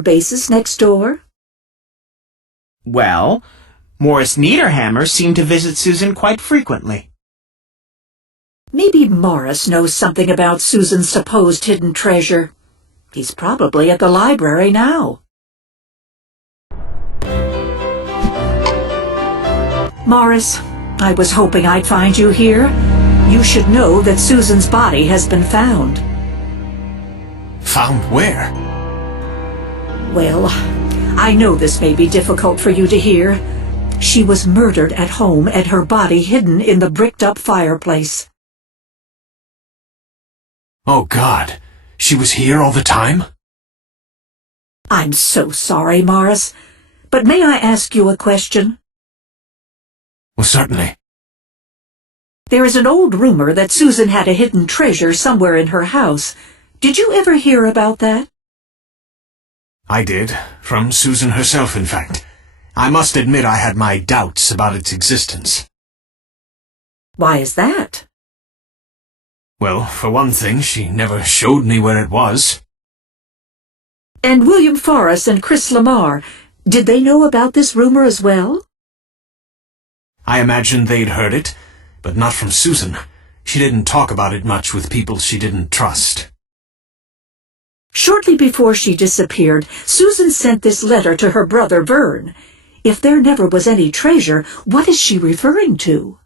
bases next door? Well, Morris Niederhammer seemed to visit Susan quite frequently. Maybe Morris knows something about Susan's supposed hidden treasure. He's probably at the library now. Morris, I was hoping I'd find you here. You should know that Susan's body has been found. Found where? Well, I know this may be difficult for you to hear. She was murdered at home and her body hidden in the bricked-up fireplace. Oh, God. She was here all the time? I'm so sorry, Morris. But may I ask you a question? Well, certainly. There is an old rumor that Susan had a hidden treasure somewhere in her house. Did you ever hear about that? I did. From Susan herself, in fact. I must admit I had my doubts about its existence. Why is that? Well, for one thing, she never showed me where it was. And William Forrest and Chris Lamar, did they know about this rumor as well? I imagine they'd heard it, but not from Susan. She didn't talk about it much with people she didn't trust. Shortly before she disappeared, Susan sent this letter to her brother Vern. If there never was any treasure, what is she referring to?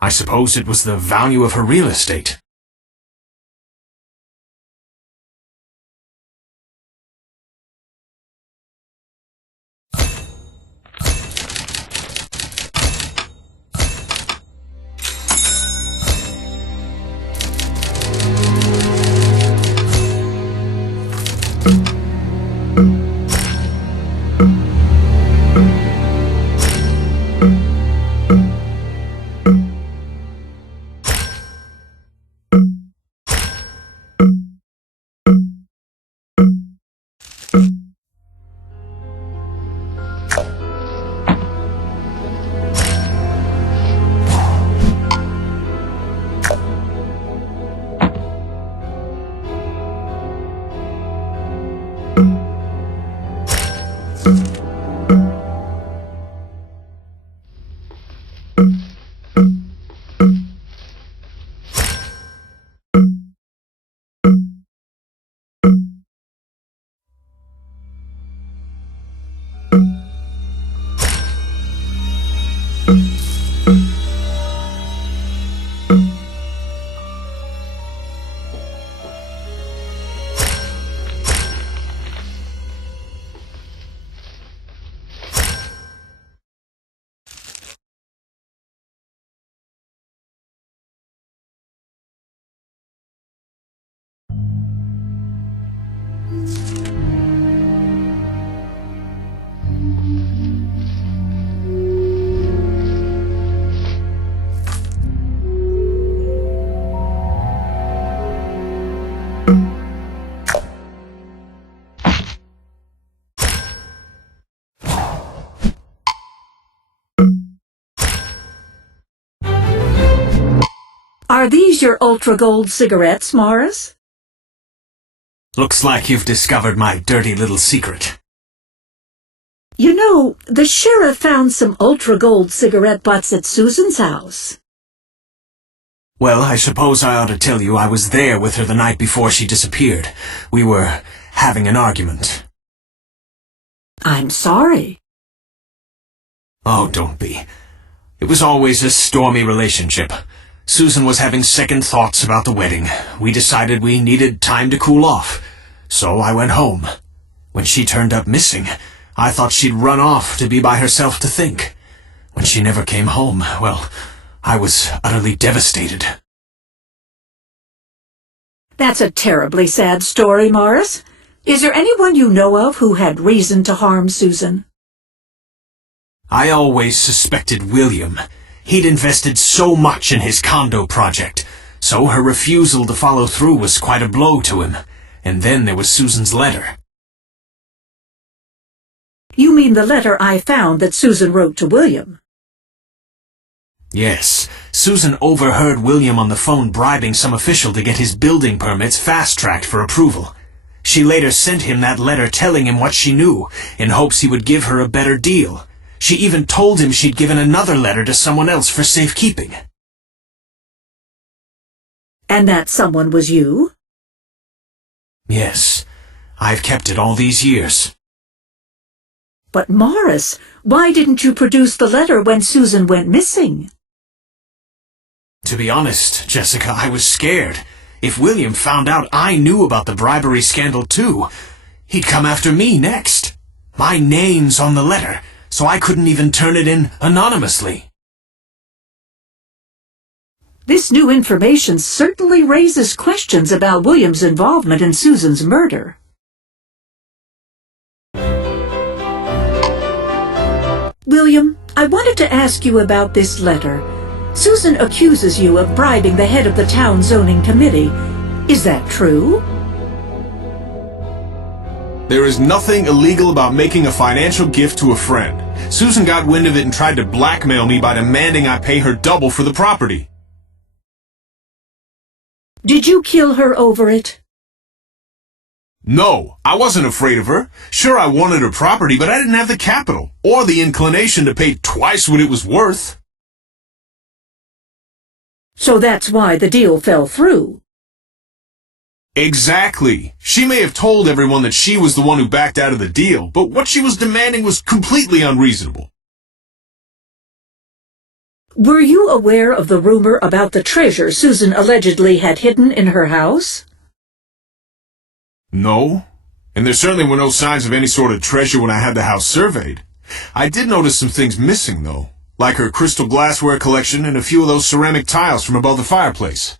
I suppose it was the value of her real estate. Are these your ultra-gold cigarettes, Morris? Looks like you've discovered my dirty little secret. You know, the sheriff found some ultra-gold cigarette butts at Susan's house. Well, I suppose I ought to tell you I was there with her the night before she disappeared. We were having an argument. I'm sorry. Oh, don't be. It was always a stormy relationship. Susan was having second thoughts about the wedding. We decided we needed time to cool off. So I went home. When she turned up missing, I thought she'd run off to be by herself to think. When she never came home, well, I was utterly devastated. That's a terribly sad story, Morris. Is there anyone you know of who had reason to harm Susan? I always suspected William. He'd invested so much in his condo project, so her refusal to follow through was quite a blow to him. And then there was Susan's letter. You mean the letter I found that Susan wrote to William? Yes, Susan overheard William on the phone bribing some official to get his building permits fast-tracked for approval. She later sent him that letter telling him what she knew, in hopes he would give her a better deal. She even told him she'd given another letter to someone else for safekeeping. And that someone was you? Yes, I've kept it all these years. But Morris, why didn't you produce the letter when Susan went missing? To be honest, Jessica, I was scared. If William found out I knew about the bribery scandal too, he'd come after me next. My name's on the letter, so I couldn't even turn it in anonymously. This new information certainly raises questions about William's involvement in Susan's murder. William, I wanted to ask you about this letter. Susan accuses you of bribing the head of the town zoning committee. Is that true? There is nothing illegal about making a financial gift to a friend. Susan got wind of it and tried to blackmail me by demanding I pay her double for the property. Did you kill her over it? No, I wasn't afraid of her. Sure, I wanted her property, but I didn't have the capital or the inclination to pay twice what it was worth. So that's why the deal fell through. Exactly. She may have told everyone that she was the one who backed out of the deal, but what she was demanding was completely unreasonable. Were you aware of the rumor about the treasure Susan allegedly had hidden in her house? No, and there certainly were no signs of any sort of treasure when I had the house surveyed. I did notice some things missing, though, like her crystal glassware collection and a few of those ceramic tiles from above the fireplace.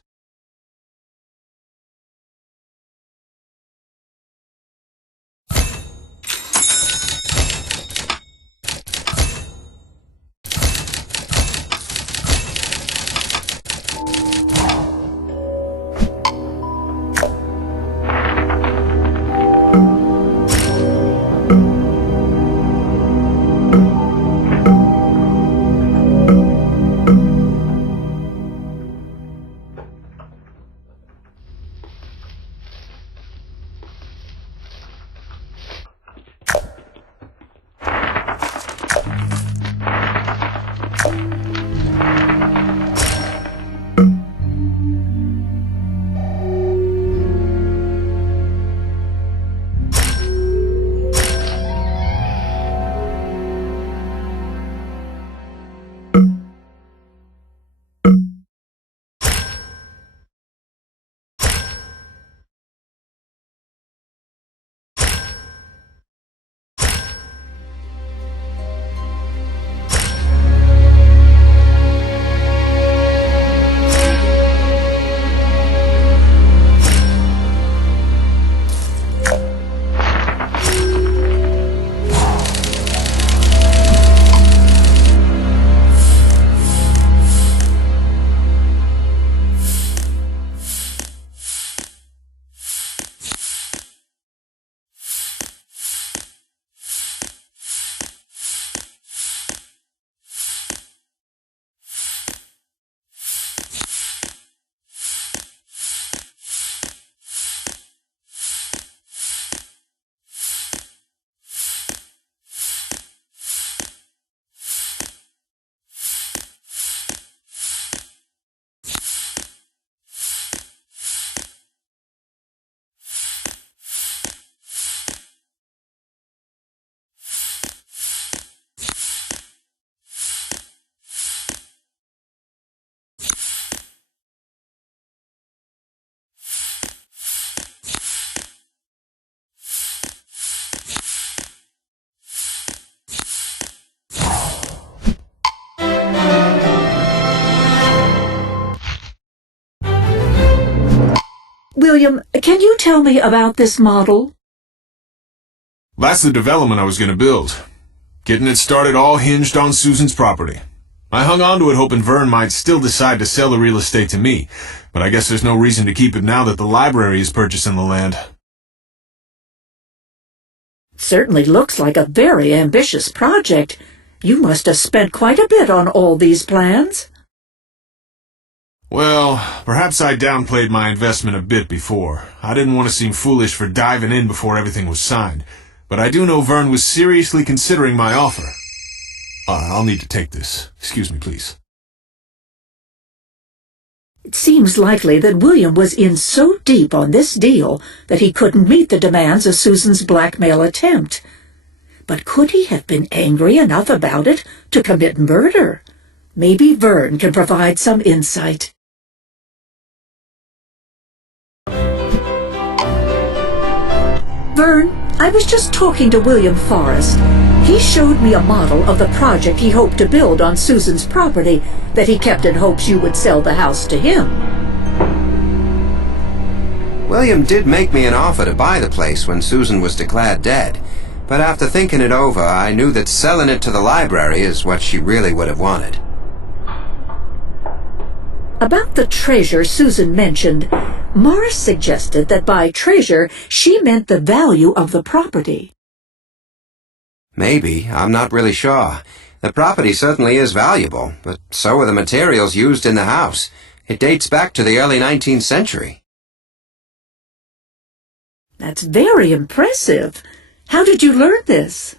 William, can you tell me about this model? That's the development I was going to build. Getting it started all hinged on Susan's property. I hung on to it hoping Vern might still decide to sell the real estate to me, but I guess there's no reason to keep it now that the library is purchasing the land. Certainly looks like a very ambitious project. You must have spent quite a bit on all these plans. Well, perhaps I downplayed my investment a bit before. I didn't want to seem foolish for diving in before everything was signed. But I do know Vern was seriously considering my offer. I'll need to take this. Excuse me, please. It seems likely that William was in so deep on this deal that he couldn't meet the demands of Susan's blackmail attempt. But could he have been angry enough about it to commit murder? Maybe Vern can provide some insight. Vern, I was just talking to William Forrest. He showed me a model of the project he hoped to build on Susan's property that he kept in hopes you would sell the house to him. William did make me an offer to buy the place when Susan was declared dead, but after thinking it over, I knew that selling it to the library is what she really would have wanted. About the treasure Susan mentioned, Morris suggested that by treasure she meant the value of the property. Maybe, I'm not really sure. The property certainly is valuable, but so are the materials used in the house. It dates back to the early 19th century. That's very impressive. How did you learn this?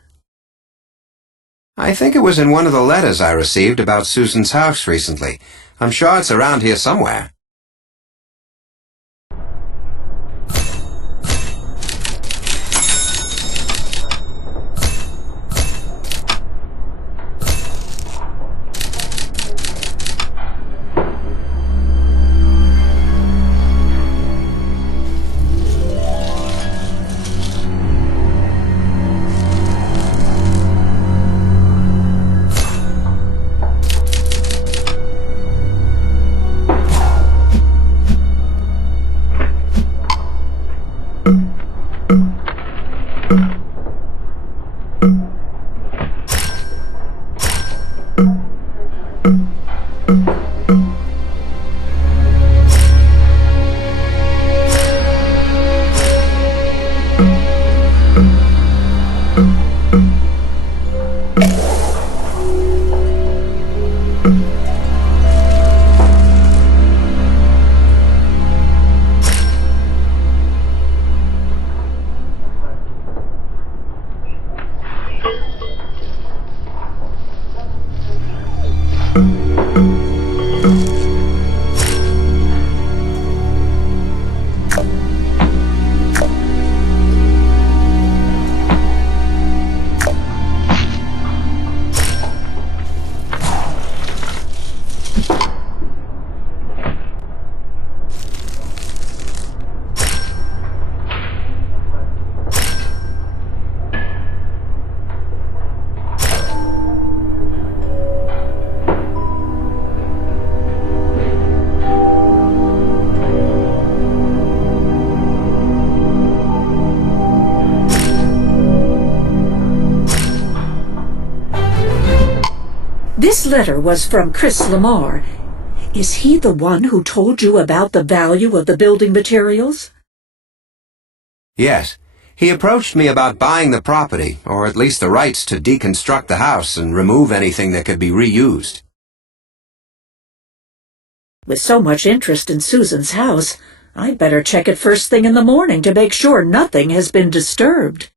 I think it was in one of the letters I received about Susan's house recently. I'm sure it's around here somewhere. This letter was from Chris Lamar. Is he the one who told you about the value of the building materials? Yes. He approached me about buying the property, or at least the rights to deconstruct the house and remove anything that could be reused. With so much interest in Susan's house, I'd better check it first thing in the morning to make sure nothing has been disturbed.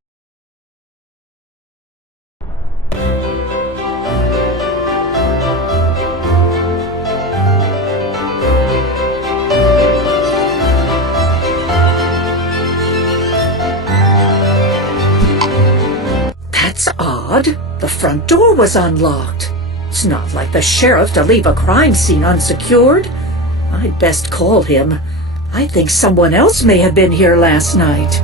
That's odd. The front door was unlocked. It's not like the sheriff to leave a crime scene unsecured. I'd best call him. I think someone else may have been here last night.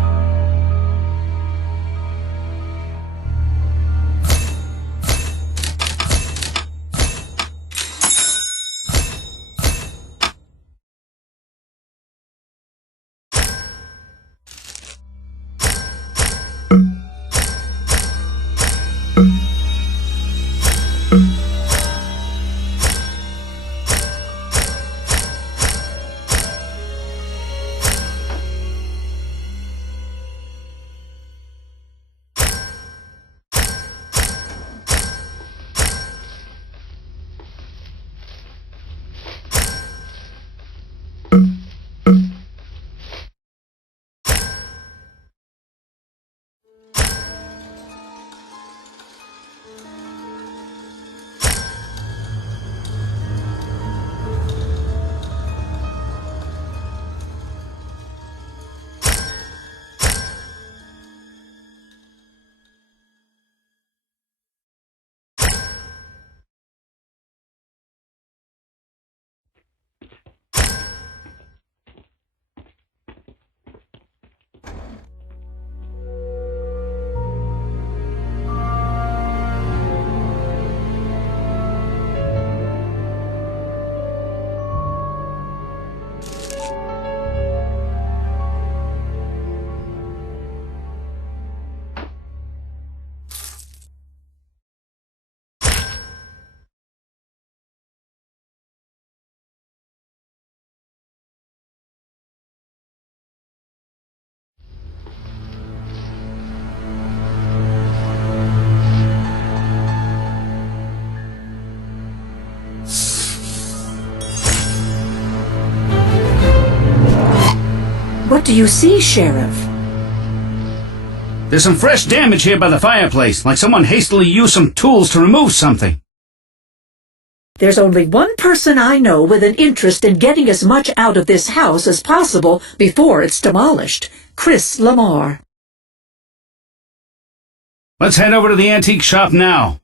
do you see, Sheriff? There's some fresh damage here by the fireplace, like someone hastily used some tools to remove something. There's only one person I know with an interest in getting as much out of this house as possible before it's demolished. Chris Lamar. Let's head over to the antique shop now.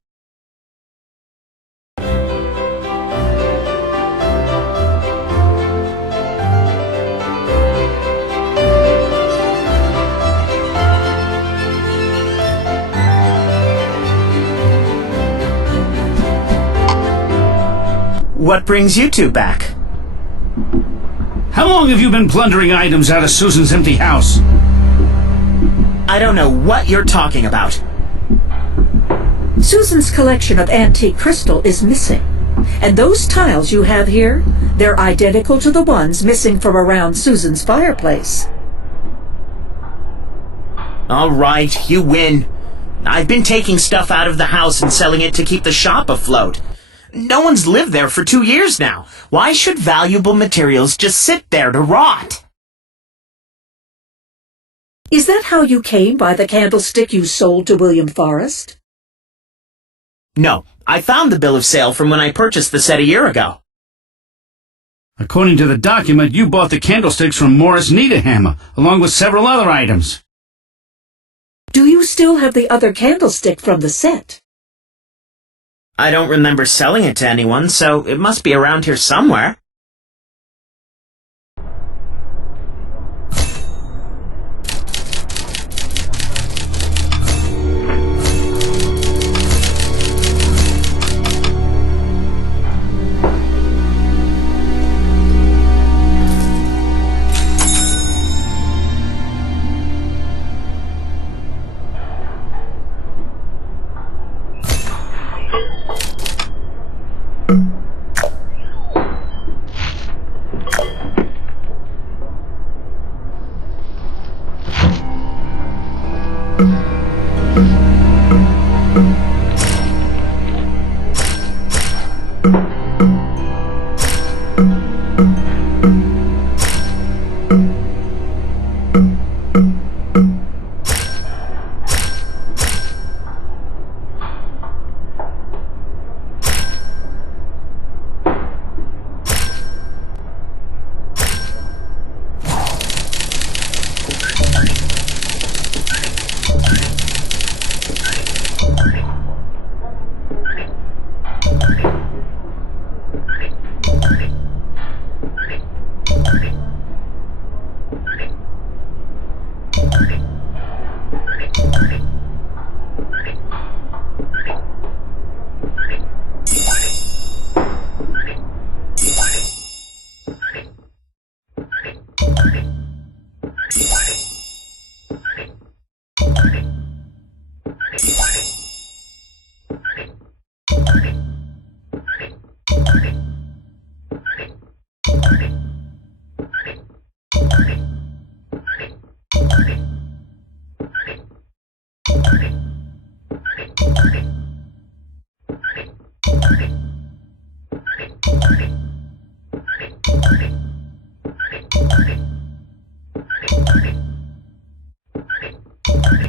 What brings you two back? How long have you been plundering items out of Susan's empty house? I don't know what you're talking about. Susan's collection of antique crystal is missing. And those tiles you have here, they're identical to the ones missing from around Susan's fireplace. All right, you win. I've been taking stuff out of the house and selling it to keep the shop afloat. No one's lived there for 2 years now. Why should valuable materials just sit there to rot? Is that how you came by the candlestick you sold to William Forrest? No, I found the bill of sale from when I purchased the set a year ago. According to the document, you bought the candlesticks from Morris Niederhammer, along with several other items. Do you still have the other candlestick from the set? I don't remember selling it to anyone, so it must be around here somewhere.